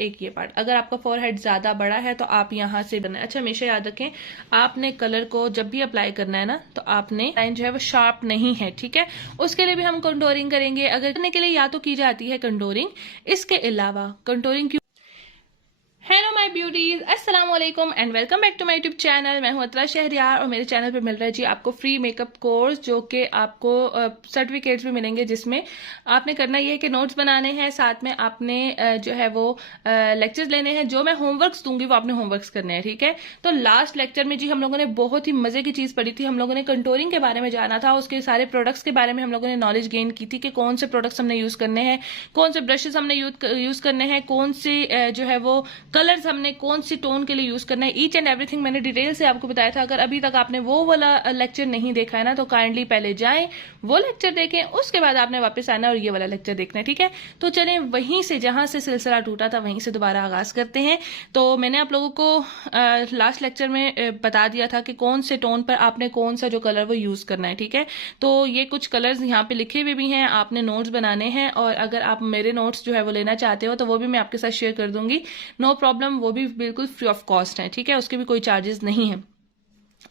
एक ये पार्ट। अगर आपका फोरहेड ज्यादा बड़ा है तो आप यहाँ से करना है। अच्छा, हमेशा याद रखें आपने कलर को जब भी अप्लाई करना है ना, तो आपने लाइन जो है वो शार्प नहीं है, ठीक है। उसके लिए भी हम कंटूरिंग करेंगे। अगर करने के लिए या तो की जाती है कंटूरिंग, इसके अलावा कंटूरिंग हेलो माय ब्यूटीज, अस्सलाम वालेकुम and welcome back to my YouTube channel. मैं हूं अतरा शहरियार और मेरे चैनल पे मिल रहा है जी आपको फ्री मेकअप कोर्स, जो कि आपको सर्टिफिकेट्स भी मिलेंगे, जिसमें आपने करना ये है कि नोट्स बनाने हैं, साथ में आपने जो है वो लेक्चर्स लेने हैं। जो मैं होमवर्क्स दूंगी वो आपने होमवर्क्स करने हैं, ठीक है। तो लास्ट लेक्चर में जी हम लोगों ने बहुत ही मजे की चीज पढ़ी थी। हम लोगों ने कंटूरिंग के बारे में जाना था, उसके सारे प्रोडक्ट्स के बारे में हम लोगों ने नॉलेज गेन की थी कि कौन से प्रोडक्ट्स हमने यूज करने हैं, कौन से ब्रशेस हमने यूज करने हैं, कौन से जो है वो कलर्स हमने कौन सी टोन के लिए यूज करना है। ईच एंड एवरीथिंग मैंने डिटेल से आपको बताया था। अगर अभी तक आपने वो वाला लेक्चर नहीं देखा है ना, तो काइंडली पहले जाएं, वो लेक्चर देखें, उसके बाद आपने वापस आना और ये वाला लेक्चर देखना है, ठीक है। तो चलें वहीं से जहां से सिलसिला टूटा था वहीं से दोबारा आगाज करते हैं। तो मैंने आप लोगों को लास्ट लेक्चर में बता दिया था कि कौन से टोन पर आपने कौन सा जो कलर वो यूज करना है, ठीक है। तो ये कुछ कलर्स यहाँ पे लिखे हुए भी हैं, आपने नोट्स बनाने हैं, और अगर आप मेरे नोट्स जो है वो लेना चाहते हो तो वो भी मैं आपके साथ शेयर कर दूंगी, नो प्रॉब्लम। वो भी बिल्कुल फ्री ऑफ कॉस्ट है, ठीक है, उसके भी कोई चार्जेस नहीं है।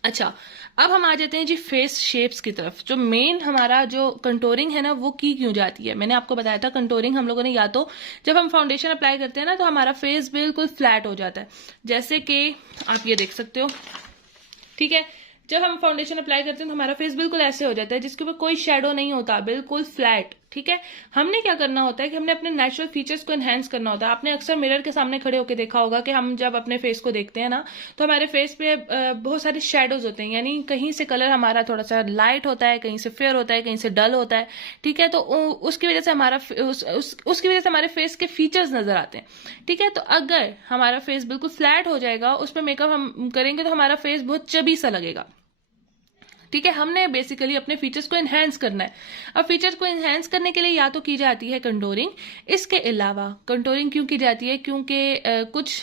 अच्छा, अब हम आ जाते हैं जी फेस शेप्स की तरफ। जो मेन हमारा जो कंटूरिंग है ना, वो की क्यों जाती है। मैंने आपको बताया था कंटूरिंग हम लोगों ने या तो जब हम फाउंडेशन अप्लाई करते हैं ना, तो हमारा फेस बिल्कुल फ्लैट हो जाता है, जैसे कि आप ये देख सकते हो, ठीक है। जब हम फाउंडेशन अप्लाई करते हैं तो हमारा फेस बिल्कुल ऐसे हो जाता है, जिसके ऊपर कोई शेडो नहीं होता, बिल्कुल फ्लैट, ठीक है। हमने क्या करना होता है कि हमने अपने नेचुरल फीचर्स को एनहेंस करना होता है। आपने अक्सर मिरर के सामने खड़े होकर देखा होगा कि हम जब अपने फेस को देखते हैं ना, तो हमारे फेस पे बहुत सारे शेडोज होते हैं, यानी कहीं से कलर हमारा थोड़ा सा लाइट होता है, कहीं से फेयर होता है, कहीं से डल होता है, ठीक है। तो उसकी वजह से हमारा उसकी वजह से हमारे फेस के फीचर्स नजर आते हैं, ठीक है। तो अगर हमारा फेस बिल्कुल फ्लैट हो जाएगा, उस पर मेकअप हम करेंगे तो हमारा फेस बहुत चबी सा लगेगा, ठीक है। हमने बेसिकली अपने फीचर्स को एनहेंस करना है। अब फीचर्स को एनहेंस करने के लिए या तो की जाती है कंटूरिंग, इसके अलावा कंटूरिंग क्यों की जाती है, क्योंकि कुछ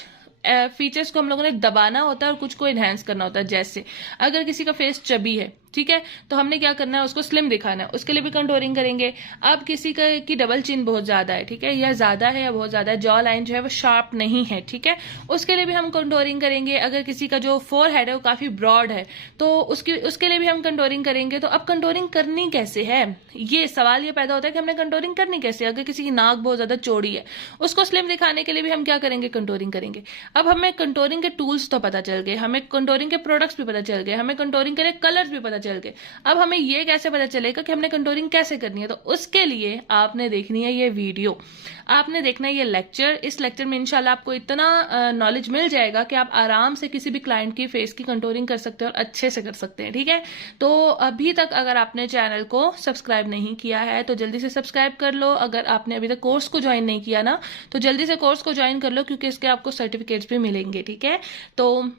फीचर्स को हम लोगों ने दबाना होता है और कुछ को एनहेंस करना होता है। जैसे अगर किसी का फेस चबी है, ठीक है, तो हमने क्या करना है, उसको स्लिम दिखाना है, उसके लिए भी कंटूरिंग करेंगे। अब किसी की डबल चिन बहुत ज्यादा है, ठीक है, या ज्यादा है या बहुत ज्यादा है, जॉ लाइन जो है वो शार्प नहीं है, ठीक है, उसके लिए भी हम कंटूरिंग करेंगे। अगर किसी का जो फोरहेड है वो काफी ब्रॉड है, तो उसके लिए भी हम कंटूरिंग करेंगे। तो अब कंटूरिंग करनी कैसे है, ये सवाल ये पैदा होता है कि हमने कंटूरिंग करनी कैसे। अगर किसी की नाक बहुत ज्यादा चौड़ी है, उसको स्लिम दिखाने के लिए भी हम क्या करेंगे, कंटूरिंग करेंगे। अब हमें कंटूरिंग के टूल्स तो पता चल गए, हमें कंटूरिंग के प्रोडक्ट्स भी पता चल गए, हमें कंटूरिंग के लिए कलर्स भी पता चल गए। अब हमें ये कैसे पता चलेगा कि हमने कंटूरिंग कैसे करनी है, तो उसके लिए आपने देखनी है ये वीडियो, आपने देखना है ये लेक्चर। इस लेक्चर में इंशाल्लाह आपको इतना नॉलेज मिल जाएगा कि आप आराम से किसी भी क्लाइंट की फेस की कंटूरिंग कर सकते हैं और अच्छे से कर सकते हैं, ठीक है। तो अभी तक अगर आपने चैनल को सब्सक्राइब नहीं किया है तो जल्दी से सब्सक्राइब कर लो। अगर आपने अभी तक कोर्स को ज्वाइन नहीं किया ना, तो जल्दी से कोर्स को ज्वाइन कर लो, क्योंकि इसके आपको सर्टिफिकेट्स भी मिलेंगे, ठीक है। तो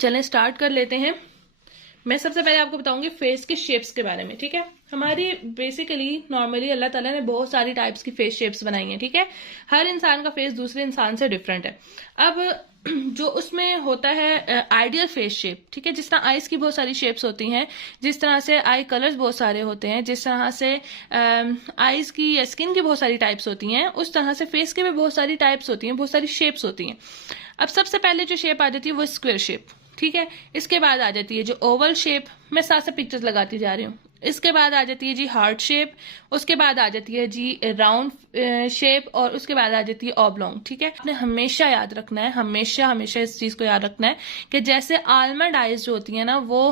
चलें स्टार्ट कर लेते हैं। मैं सबसे पहले आपको बताऊंगी फेस के शेप्स के बारे में, ठीक है। हमारी बेसिकली नॉर्मली अल्लाह ताला ने बहुत सारी टाइप्स की फेस शेप्स बनाई हैं, ठीक है। हर इंसान का फेस दूसरे इंसान से डिफरेंट है। अब जो उसमें होता है आइडियल फेस शेप, ठीक है, जिस तरह आईज की बहुत सारी शेप्स होती हैं, जिस तरह से आई कलर्स बहुत सारे होते हैं, जिस तरह से आईज की या स्किन की बहुत सारी टाइप्स होती हैं, उस तरह से फेस की भी बहुत सारी टाइप्स होती हैं, बहुत सारी शेप्स होती हैं। अब सबसे पहले जो शेप आ जाती है वो स्क्वायर शेप, ठीक है। इसके बाद आ जाती है जो ओवल शेप, मैं साथ से पिक्चर्स लगाती जा रही हूँ। इसके बाद आ जाती है जी हार्ट शेप, उसके बाद आ जाती है जी राउंड शेप, और उसके बाद आ जाती है ऑब्लॉन्ग, ठीक है। आपने हमेशा याद रखना है, हमेशा हमेशा इस चीज को याद रखना है कि जैसे आलमंड आइज जो होती है ना, वो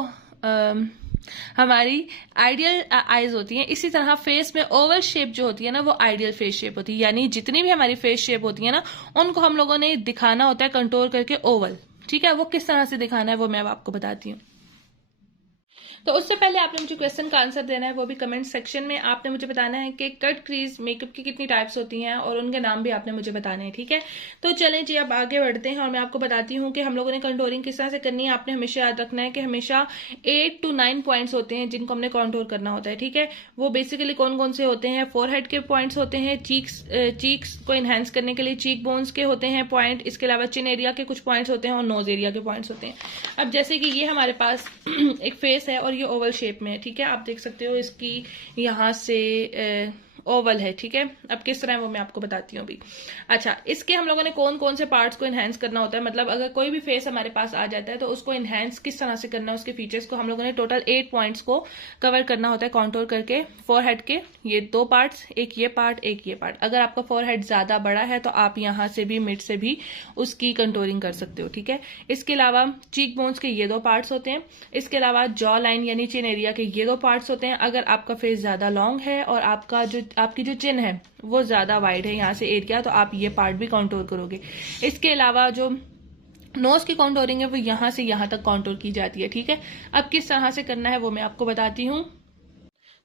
हमारी आइडियल आईज होती हैं, इसी तरह फेस में ओवल शेप जो होती है ना, वो आइडियल फेस शेप होती है। यानी जितनी भी हमारी फेस शेप होती है ना, उनको हम लोगों ने दिखाना होता है कंटूर करके ओवल, ठीक है। वो किस तरह से दिखाना है वो मैं अब आपको बताती हूँ। तो उससे पहले आपने मुझे क्वेश्चन का आंसर देना है, वो भी कमेंट सेक्शन में। आपने मुझे बताना है कि कट क्रीज मेकअप की कितनी टाइप्स होती हैं और उनके नाम भी आपने मुझे बताने हैं, ठीक है। तो चलें जी अब आगे बढ़ते हैं और मैं आपको बताती हूँ कि हम लोगों ने कंटूरिंग किस तरह से करनी है। आपने हमेशा याद रखना है कि हमेशा 8 to 9 पॉइंट्स होते हैं जिनको हमने कंटूर करना होता है, ठीक है। वो बेसिकली कौन कौन से होते हैं, फोरहेड के पॉइंट्स होते हैं, चीक्स को इनहेंस करने के लिए चीक बोन्स के होते हैं पॉइंट, इसके अलावा चिन एरिया के कुछ पॉइंट्स होते हैं और नोज एरिया के पॉइंट्स होते हैं। अब जैसे कि ये हमारे पास एक फेस है और ये ओवल शेप में है, ठीक है। आप देख सकते हो इसकी यहाँ से ओवल है, ठीक है। अब किस तरह है वो मैं आपको बताती हूँ अभी। अच्छा, इसके हम लोगों ने कौन कौन से पार्ट्स को इनहेंस करना होता है, मतलब अगर कोई भी फेस हमारे पास आ जाता है तो उसको इनहेंस किस तरह से करना है, उसके फीचर्स को हम लोगों ने टोटल 8 पॉइंट्स को कवर करना होता है कॉन्टोर करके। फोरहेड के ये 2 पार्ट्स, एक ये पार्ट एक ये पार्ट। अगर आपका फोरहेड ज्यादा बड़ा है तो आप यहाँ से भी मिड से भी उसकी कंटोरिंग कर सकते हो, ठीक है। इसके अलावा चीक बोन्स के ये 2 पार्ट्स होते हैं। इसके अलावा जॉ लाइन यानी चिन एरिया के ये 2 पार्ट्स होते हैं। अगर आपका फेस ज्यादा लॉन्ग है और आपकी जो चिन है वो ज्यादा वाइड है यहाँ से एरिया, तो आप ये पार्ट भी कॉन्टोर करोगे। इसके अलावा जो नोज की कॉन्टोरिंग है वो यहाँ से यहाँ तक कॉन्टोर की जाती है, ठीक है। अब किस तरह से करना है वो मैं आपको बताती हूँ।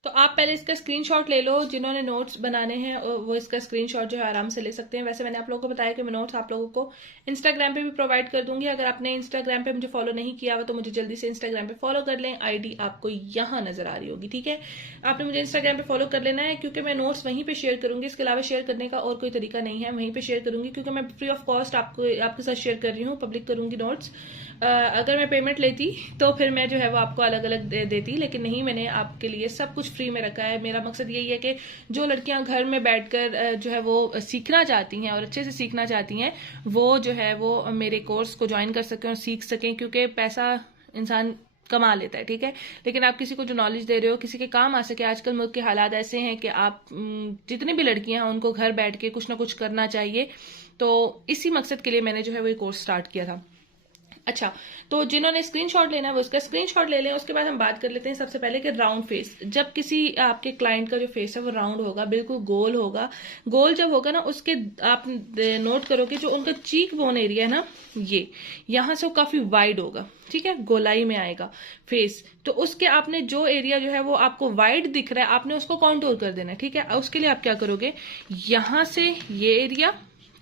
तो आप पहले इसका स्क्रीनशॉट ले लो, जिन्होंने नोट्स बनाने हैं वो इसका स्क्रीनशॉट जो है आराम से ले सकते हैं। वैसे मैंने आप लोगों को बताया कि मैं नोट्स आप लोगों को इंस्टाग्राम पे भी प्रोवाइड कर दूंगी। अगर आपने इंस्टाग्राम पे मुझे फॉलो नहीं किया हुआ तो मुझे जल्दी से इंस्टाग्राम पे फॉलो कर लें। आईडी आपको यहाँ नजर आ रही होगी, ठीक है। आपने मुझे इंस्टाग्राम पे फॉलो कर लेना है क्योंकि मैं नोट्स वहीं पे शेयर करूंगी। इसके अलावा शेयर करने का और कोई तरीका नहीं है, वहीं पे शेयर करूंगी क्योंकि मैं फ्री ऑफ कॉस्ट आपके साथ शेयर कर रही हूँ, पब्लिक करूंगी नोट्स। अगर मैं पेमेंट लेती तो फिर मैं जो है वो आपको अलग अलग देती, लेकिन नहीं, मैंने आपके लिए सब कुछ फ्री में रखा है। मेरा मकसद यही है कि जो लड़कियां घर में बैठकर जो है वो सीखना चाहती हैं और अच्छे से सीखना चाहती हैं वो जो है वो मेरे कोर्स को ज्वाइन कर सकें और सीख सकें, क्योंकि पैसा इंसान कमा लेता है, ठीक है, लेकिन आप किसी को जो नॉलेज दे रहे हो किसी के काम आ सके। आजकल मुल्क के हालात ऐसे हैं कि आप जितनी भी लड़कियां हैं उनको घर बैठ के कुछ ना कुछ करना चाहिए, तो इसी मकसद के लिए मैंने जो है वो कोर्स स्टार्ट किया था। अच्छा, तो जिन्होंने स्क्रीनशॉट लेना है वो उसका स्क्रीनशॉट ले लें। उसके बाद हम बात कर लेते हैं सबसे पहले कि राउंड फेस। जब किसी आपके क्लाइंट का जो फेस है वो राउंड होगा, बिल्कुल गोल होगा। गोल जब होगा ना, उसके आप नोट करोगे जो उनका चीक बोन एरिया है ना, ये यहां से वो काफी वाइड होगा, ठीक है, गोलाई में आएगा फेस। तो उसके आपने जो एरिया जो है वो आपको वाइड दिख रहा है, आपने उसको कॉन्टूर कर देना है, ठीक है। उसके लिए आप क्या करोगे, यहां से ये एरिया,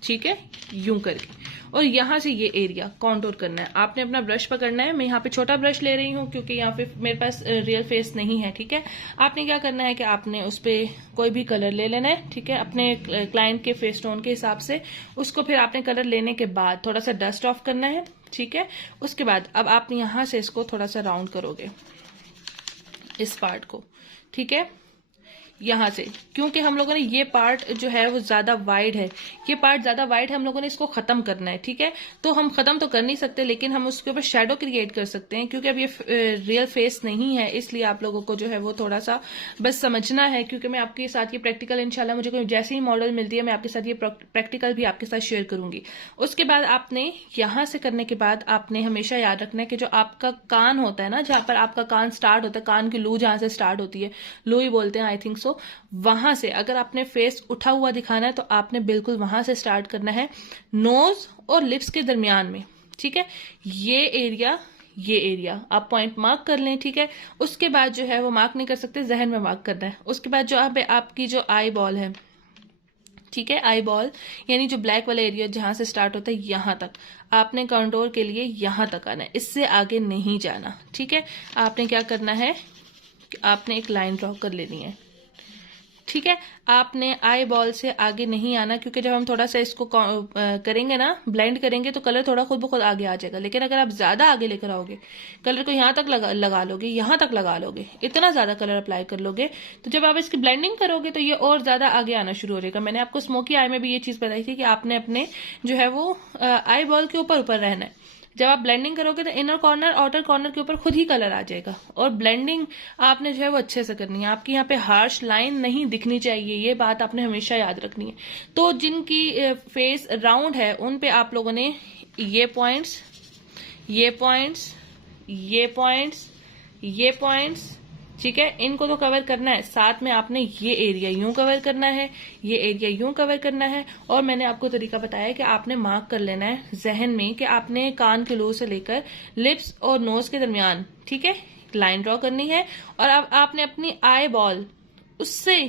ठीक है, यूं करके, और यहां से ये एरिया कॉन्टूर करना है। आपने अपना ब्रश पकड़ना है। मैं यहाँ पे छोटा ब्रश ले रही हूँ क्योंकि यहाँ पे मेरे पास रियल फेस नहीं है, ठीक है। आपने क्या करना है कि आपने उस पर कोई भी कलर ले लेना है, ठीक है, अपने क्लाइंट के फेस टोन के हिसाब से। उसको फिर आपने कलर लेने के बाद थोड़ा सा डस्ट ऑफ करना है, ठीक है। उसके बाद अब आप यहाँ से इसको थोड़ा सा राउंड करोगे, इस पार्ट को, ठीक है, यहां से, क्योंकि हम लोगों ने ये पार्ट जो है वो ज्यादा वाइड है, ये पार्ट ज्यादा वाइड है, हम लोगों ने इसको खत्म करना है, ठीक है। तो हम खत्म तो कर नहीं सकते, लेकिन हम उसके ऊपर शेडो क्रिएट कर सकते हैं, क्योंकि अब ये रियल फेस नहीं है, इसलिए आप लोगों को जो है वो थोड़ा सा बस समझना है। क्योंकि मैं आपके साथ ये प्रैक्टिकल इंशाल्लाह मुझे कोई जैसे ही मॉडल मिलती है मैं आपके साथ ये प्रैक्टिकल भी आपके साथ शेयर करूंगी। उसके बाद आपने यहां से करने के बाद आपने हमेशा याद रखना है कि जो आपका कान होता है ना, जहां पर आपका कान स्टार्ट होता है, कान की लू जहां से स्टार्ट होती है, लू ही बोलते हैं आई थिंक सो, वहां से अगर आपने फेस उठा हुआ दिखाना है तो आपने बिल्कुल वहां से स्टार्ट करना है, नोज और लिप्स के दरमियान में, ठीक है। ये एरिया आप पॉइंट मार्क कर लें, ठीक है। उसके बाद जो है वो मार्क नहीं कर सकते, जहन में मार्क करना है। उसके बाद जो आपकी जो आई बॉल है, ठीक है, आई बॉल यानी जो ब्लैक वाला एरिया जहां से स्टार्ट होता है यहां तक आपने कंटूर के लिए यहां तक आना है, इससे आगे नहीं जाना, ठीक है। आपने क्या करना है, आपने एक लाइन ड्रॉ कर लेनी है, ठीक है। आपने आई बॉल से आगे नहीं आना, क्योंकि जब हम थोड़ा सा इसको करेंगे ना, ब्लेंड करेंगे तो कलर थोड़ा खुद ब खुद आगे आ जाएगा। लेकिन अगर आप ज्यादा आगे लेकर आओगे, कलर को यहां तक लगा लोगे, यहां तक लगा लोगे, इतना ज्यादा कलर अप्लाई कर लोगे, तो जब आप इसकी ब्लेंडिंग करोगे तो ये और ज्यादा आगे आना शुरू हो जाएगा। मैंने आपको स्मोकी आई में भी ये चीज बताई थी कि आपने अपने जो है वो आई बॉल के ऊपर रहना है। जब आप ब्लेंडिंग करोगे तो इनर कॉर्नर आउटर कॉर्नर के ऊपर खुद ही कलर आ जाएगा। और ब्लेंडिंग आपने जो है वो अच्छे से करनी है, आपकी यहाँ पे हार्श लाइन नहीं दिखनी चाहिए, ये बात आपने हमेशा याद रखनी है। तो जिनकी फेस राउंड है उन पे आप लोगों ने ये पॉइंट्स, ये पॉइंट्स, ये पॉइंट्स, ये पॉइंट्स, ठीक है, इनको तो कवर करना है। साथ में आपने ये एरिया यूं कवर करना है, ये एरिया यूं कवर करना है। और मैंने आपको तरीका बताया कि आपने मार्क कर लेना है जहन में कि आपने कान के लू से लेकर लिप्स और नोज के दरमियान, ठीक है, लाइन ड्रॉ करनी है। और अब आपने अपनी आई बॉल उससे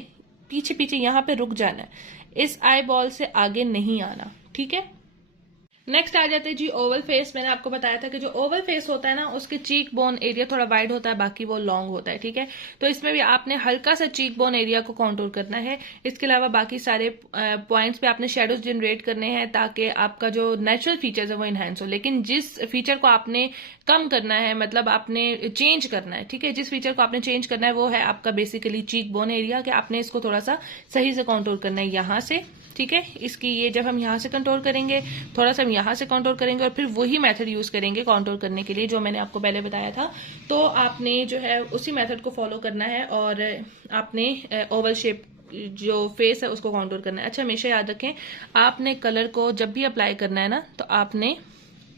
पीछे यहां पे रुक जाना है, इस आई बॉल से आगे नहीं आना, ठीक है। नेक्स्ट आ जाते हैं जी ओवल फेस। मैंने आपको बताया था कि जो ओवल फेस होता है ना, उसके चीक बोन एरिया थोड़ा वाइड होता है, बाकी वो लॉन्ग होता है, ठीक है। तो इसमें भी आपने हल्का सा चीक बोन एरिया को कॉन्टूर करना है। इसके अलावा बाकी सारे पॉइंट्स पे आपने शेडोज जनरेट करने हैं ताकि आपका जो नेचुरल फीचर्स है वो इनहेंस हो। लेकिन जिस फीचर को आपने कम करना है, मतलब आपने चेंज करना है, ठीक है, जिस फीचर को आपने चेंज करना है वो है आपका बेसिकली चीक बोन एरिया, कि आपने इसको थोड़ा सा सही से कॉन्टूर करना है यहां से, ठीक है। इसकी ये जब हम यहां से कंट्रोल करेंगे, थोड़ा सा हम यहां से कंट्रोल करेंगे और फिर वही मेथड यूज करेंगे कंट्रोल करने के लिए जो मैंने आपको पहले बताया था। तो आपने जो है उसी मेथड को फॉलो करना है और आपने ओवल शेप जो फेस है उसको कंट्रोल करना है। अच्छा, हमेशा याद रखें, आपने कलर को जब भी अप्लाई करना है ना, तो आपने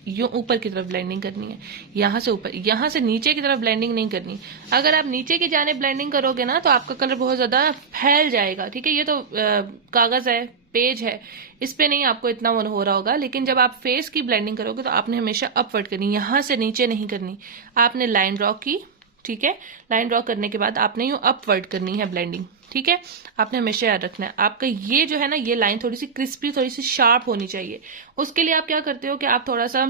यूं ऊपर की तरफ ब्लेंडिंग करनी है, यहां से ऊपर, यहां से नीचे की तरफ ब्लेंडिंग नहीं करनी। अगर आप नीचे की जाने ब्लेंडिंग करोगे ना तो आपका कलर बहुत ज्यादा फैल जाएगा, ठीक है। ये तो कागज है, पेज है, इस पे नहीं आपको इतना वो हो रहा होगा, लेकिन जब आप फेस की ब्लेंडिंग करोगे तो आपने हमेशा अपवर्ड करनी, यहां से नीचे नहीं करनी। आपने लाइन ड्रॉ की, ठीक है, लाइन ड्रॉ करने के बाद आपने यूं अपवर्ड करनी है ब्लेंडिंग, ठीक है। आपने हमेशा याद रखना है आपका ये जो है ना, ये लाइन थोड़ी सी क्रिस्पी, थोड़ी सी शार्प होनी चाहिए। उसके लिए आप क्या करते हो कि आप थोड़ा सा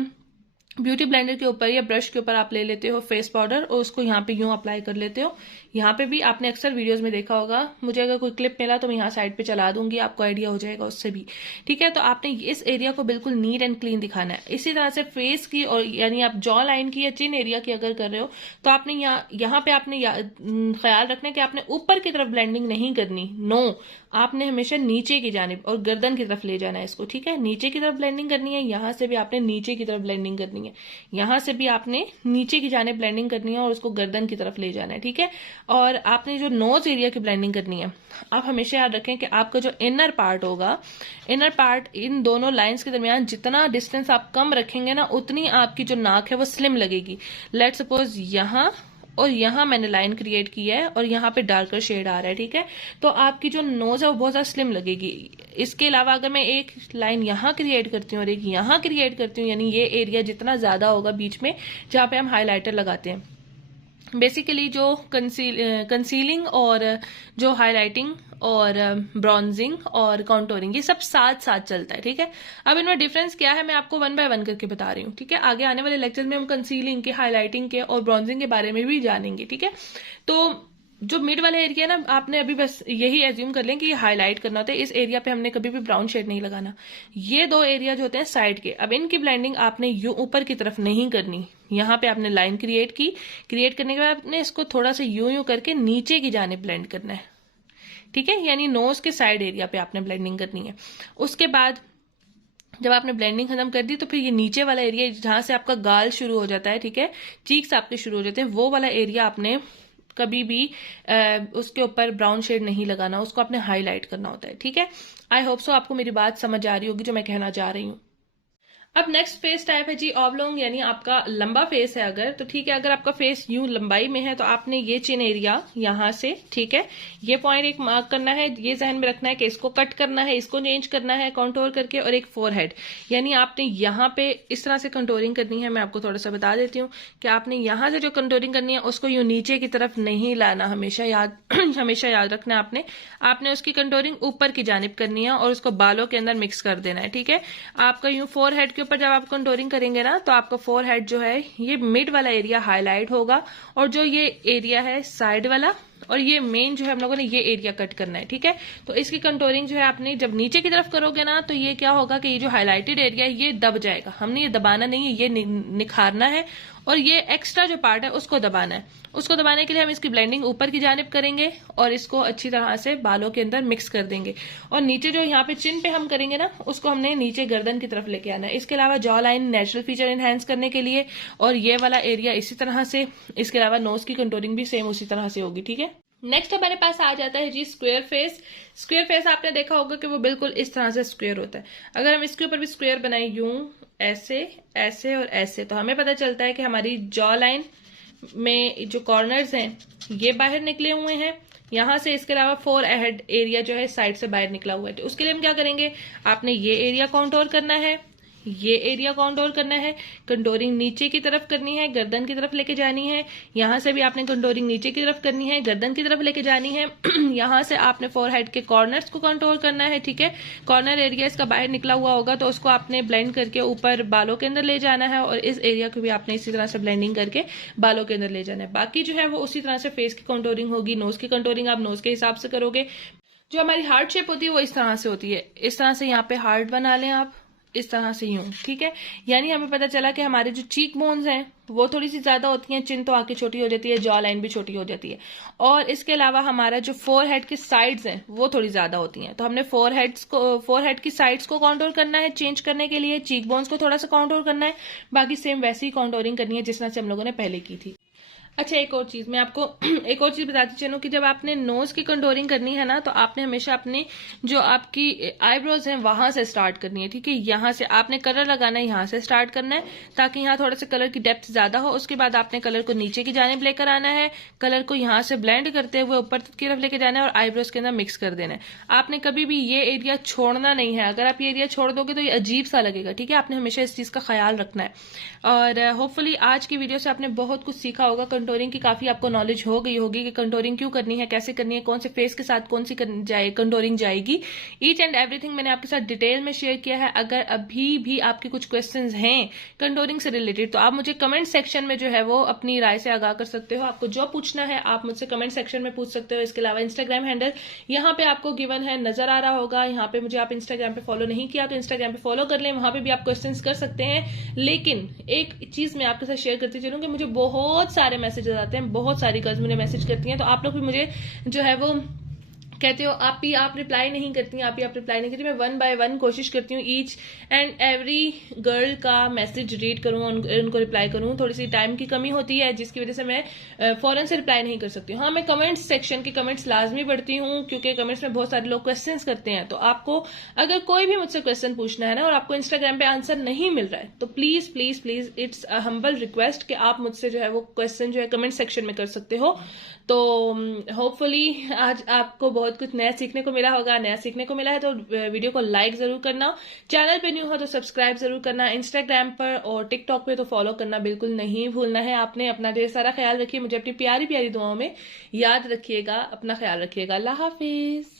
ब्यूटी ब्लेंडर के ऊपर या ब्रश के ऊपर आप ले लेते हो फेस पाउडर और उसको यहाँ पे यूं अप्लाई कर लेते हो। यहाँ पे भी आपने अक्सर वीडियोस में देखा होगा, मुझे अगर कोई क्लिप मिला तो मैं यहाँ साइड पे चला दूंगी, आपको आइडिया हो जाएगा उससे भी, ठीक है। तो आपने इस एरिया को बिल्कुल नीट एंड क्लीन दिखाना है। इसी तरह से फेस की, और यानी आप जॉ लाइन की या चिन एरिया की अगर कर रहे हो तो आपने यहाँ पे आपने ख्याल रखना है कि आपने ऊपर की तरफ ब्लेंडिंग नहीं करनी, नो, आपने हमेशा नीचे की जानिब और गर्दन की तरफ ले जाना है इसको, ठीक है। नीचे की तरफ ब्लेंडिंग करनी है, यहां से भी आपने नीचे की तरफ ब्लेंडिंग करनी है, यहां से भी आपने नीचे की जानिब ब्लेंडिंग करनी है और उसको गर्दन की तरफ ले जाना है, ठीक है। और आपने जो नोज एरिया की ब्लेंडिंग करनी है, आप हमेशा याद रखें कि आपका जो इनर पार्ट होगा, इनर पार्ट, इन दोनों लाइंस के दरमियान जितना डिस्टेंस आप कम रखेंगे ना, उतनी आपकी जो नाक है वो स्लिम लगेगी। लेट सपोज यहां और यहां मैंने लाइन क्रिएट की है और यहां पे डार्कर शेड आ रहा है, ठीक है। तो आपकी जो नोज है वो बहुत ज्यादा स्लिम लगेगी। इसके अलावा अगर मैं एक लाइन यहां क्रिएट करती हूँ और एक यहां क्रिएट करती हूँ, यानी ये एरिया जितना ज्यादा होगा बीच में जहां पे हम हाइलाइटर लगाते हैं, बेसिकली जो कंसीलिंग और जो हाइलाइटिंग और ब्रॉन्जिंग और कॉन्टोरिंग, ये सब साथ साथ चलता है, ठीक है। अब इनमें डिफरेंस क्या है मैं आपको वन बाय वन करके बता रही हूँ, ठीक है। आगे आने वाले लेक्चर में हम कंसीलिंग के, हाइलाइटिंग के और ब्रॉन्जिंग के बारे में भी जानेंगे, ठीक है। तो जो मिड वाला एरिया ना, आपने अभी बस यही एज्यूम कर लें कि ये हाईलाइट करना होता है। इस एरिया पे हमने कभी भी ब्राउन शेड नहीं लगाना। ये दो एरिया जो होते हैं साइड के, अब इनकी ब्लेंडिंग आपने यू ऊपर की तरफ नहीं करनी। यहाँ पे आपने लाइन क्रिएट की, क्रिएट करने के बाद आपने इसको थोड़ा सा यूं करके नीचे की जाने ब्लेंड करना है, ठीक है, यानी नोज के साइड एरिया पे आपने ब्लेंडिंग करनी है। उसके बाद जब आपने ब्लेंडिंग खत्म कर दी तो फिर ये नीचे वाला एरिया जहां से आपका गाल शुरू हो जाता है, ठीक है, चीक्स आपके शुरू हो जाते हैं, वो वाला एरिया आपने कभी भी उसके ऊपर ब्राउन शेड नहीं लगाना, उसको आपने हाईलाइट करना होता है, ठीक है। आई होप सो आपको मेरी बात समझ आ रही होगी जो मैं कहना चाह रही हूँ। अब नेक्स्ट फेस टाइप है जी ऑबलोंग, यानी आपका लंबा फेस है अगर, तो ठीक है, अगर आपका फेस यूं लंबाई में है तो आपने ये चिन एरिया यहां से, ठीक है, ये पॉइंट एक मार्क करना है, ये जहन में रखना है कि इसको कट करना है, इसको चेंज करना है कंटूर करके, और एक फोरहेड, यानी आपने यहाँ पे इस तरह से कंटूरिंग करनी है। मैं आपको थोड़ा सा बता देती हूँ कि आपने यहाँ से जो कंटूरिंग करनी है उसको यूं नीचे की तरफ नहीं लाना, हमेशा याद रखना है आपने उसकी कंटूरिंग ऊपर की जानिब करनी है और उसको बालों के अंदर मिक्स कर देना है, ठीक है। आपका यूं फोरहेड के ऊपर जब आप कंटूरिंग करेंगे ना तो आपका फोरहेड जो है ये मिड वाला एरिया हाईलाइट होगा, और जो ये एरिया है साइड वाला और ये मेन जो है हम लोगों ने ये एरिया कट करना है, ठीक है। तो इसकी कंटूरिंग जो है आपने जब नीचे की तरफ करोगे ना तो ये क्या होगा कि ये जो हाईलाइटेड एरिया है ये दब जाएगा। हमने ये दबाना नहीं है, ये निखारना है, और ये एक्स्ट्रा जो पार्ट है उसको दबाना है। उसको दबाने के लिए हम इसकी ब्लेंडिंग ऊपर की जानिब करेंगे और इसको अच्छी तरह से बालों के अंदर मिक्स कर देंगे, और नीचे जो यहाँ पे चिन पे हम करेंगे ना उसको हमने नीचे गर्दन की तरफ लेके आना है। इसके अलावा jaw line natural feature enhance करने के लिए, और ये वाला एरिया इसी तरह से, इसके अलावा नोज की कंटूरिंग भी सेम उसी तरह से होगी, ठीक है। नेक्स्ट हमारे पास आ जाता है जी स्क्वायर फेस। स्क्वायर फेस आपने देखा होगा कि वो बिल्कुल इस तरह से स्क्वायर होता है। अगर हम इसके ऊपर भी स्क्वायर बनाए यूं, ऐसे, ऐसे और ऐसे, तो हमें पता चलता है कि हमारी जॉ लाइन में जो कॉर्नर्स हैं ये बाहर निकले हुए हैं यहां से। इसके अलावा फोर हेड एरिया जो है साइड से बाहर निकला हुआ है। तो उसके लिए हम क्या करेंगे, आपने ये एरिया काउंटोर करना है, ये एरिया कॉन्टोर करना है। कंटोरिंग नीचे की तरफ करनी है, गर्दन की तरफ लेके जानी है। यहाँ से भी आपने कंटोरिंग नीचे की तरफ करनी है, गर्दन की तरफ लेके जानी है। यहाँ से आपने फोरहेड के कॉर्नर्स को कंटोर करना है, ठीक है। कॉर्नर एरिया इसका बाहर निकला हुआ होगा तो उसको आपने ब्लेंड करके ऊपर बालों के अंदर ले जाना है, और इस एरिया को भी आपने इसी तरह से ब्लेंडिंग करके बालों के अंदर ले जाना है। बाकी जो है वो उसी तरह से फेस की कंटोरिंग होगी। नोज की कंटोरिंग आप नोज के हिसाब से करोगे। जो हमारी हार्ट शेप होती है वो इस तरह से होती है। इस तरह से यहाँ पे हार्ट बना लें आप, इस तरह से यूं, ठीक है। यानी हमें पता चला कि हमारे जो चीक बोन्स हैं वो थोड़ी सी ज्यादा होती हैं, चिन तो आके छोटी हो जाती है, जॉ लाइन भी छोटी हो जाती है, और इसके अलावा हमारा जो फोरहेड की साइड्स हैं वो थोड़ी ज्यादा होती हैं। तो हमने फोरहेड की साइड्स को काउंटोर करना है चेंज करने के लिए, चीक बोन्स को थोड़ा सा काउंटोर करना है, बाकी सेम वैसी ही काउंटोरिंग करनी है जिस तरह से हम लोगों ने पहले की थी। अच्छा, एक और चीज मैं आपको एक और चीज बताती चलूं कि जब आपने नोज की कंटोरिंग करनी है ना, तो आपने हमेशा अपने जो आपकी आईब्रोज हैं वहां से स्टार्ट करनी है, ठीक है। यहाँ से आपने कलर लगाना है, यहाँ से स्टार्ट करना है ताकि यहाँ थोड़ा सा कलर की डेप्थ ज्यादा हो। उसके बाद आपने कलर को नीचे की जानिब लेकर आना है, कलर को यहाँ से ब्लेंड करते हुए ऊपर की तरफ लेके जाना है और आईब्रोज के अंदर मिक्स कर देना है। आपने कभी भी ये एरिया छोड़ना नहीं है। अगर आप ये एरिया छोड़ दोगे तो ये अजीब सा लगेगा, ठीक है। आपने हमेशा इस चीज का ख्याल रखना है। और होपफुली आज की वीडियो से आपने बहुत कुछ सीखा होगा। कंटोरिंग की काफी आपको नॉलेज हो गई होगी कि कंटोरिंग क्यों करनी है, कैसे करनी है, कौन से फेस के साथ कौन सी कंटोरिंग जाएगी। ईच एंड एवरीथिंग मैंने आपके साथ डिटेल में शेयर किया है। अगर अभी भी आपके कुछ क्वेश्चंस हैं कंटोरिंग से रिलेटेड तो आप मुझे कमेंट सेक्शन में जो है वो अपनी राय से आगाह कर सकते हो। आपको जो पूछना है आप मुझसे कमेंट सेक्शन में पूछ सकते हो। इसके अलावा इंस्टाग्राम हैंडल यहाँ पे आपको गिवन है, नजर आ रहा होगा। यहाँ पे मुझे आप इंस्टाग्राम पे फॉलो नहीं किया तो इंस्टाग्राम पे फॉलो कर लें, वहां पे भी आप क्वेश्चन कर सकते हैं। लेकिन एक चीज मैं आपके साथ शेयर करती चलूं कि मुझे बहुत सारे मैसेजेस आते हैं, बहुत सारी गर्ल्स मुझे मैसेज करती हैं, तो आप लोग भी मुझे जो है वो कहते हो आप रिप्लाई नहीं करती हैं, आप रिप्लाई नहीं करती। मैं 1 बाय 1 कोशिश करती हूँ ईच एंड एवरी गर्ल का मैसेज रीड करूँ, उनको रिप्लाई करूँ। थोड़ी सी टाइम की कमी होती है जिसकी वजह से मैं फौरन से रिप्लाई नहीं कर सकती हूँ। हाँ, मैं कमेंट्स सेक्शन के कमेंट्स लाजमी पढ़ती हूँ क्योंकि कमेंट्स में बहुत सारे लोग क्वेश्चंस करते हैं। तो आपको अगर कोई भी मुझसे क्वेश्चन पूछना है ना और आपको इंस्टाग्राम पे आंसर नहीं मिल रहा है तो please please please it's a humble request कि आप मुझसे जो है वो क्वेश्चन जो है कमेंट सेक्शन में कर सकते हो। तो होपफुली आज आपको बहुत कुछ नया सीखने को मिला होगा। नया सीखने को मिला है तो वीडियो को लाइक जरूर करना, चैनल पे न्यू हो तो सब्सक्राइब जरूर करना, इंस्टाग्राम पर और टिकटॉक पे तो फॉलो करना बिल्कुल नहीं भूलना है। आपने अपना ढेर सारा ख्याल रखिए, मुझे अपनी प्यारी प्यारी दुआओं में याद रखिएगा। अपना ख्याल रखिएगा। अल्लाह हाफिज।